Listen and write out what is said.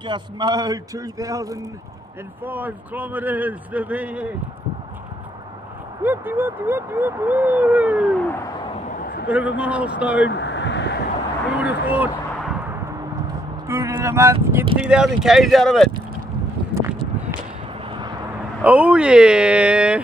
just mowed 2,005 kilometres to be here. Whoopty whoopty whoopty whoop woo! It's a bit of a milestone. Who would have thought? Good in a month, get 2,000 k's out of it. Oh yeah!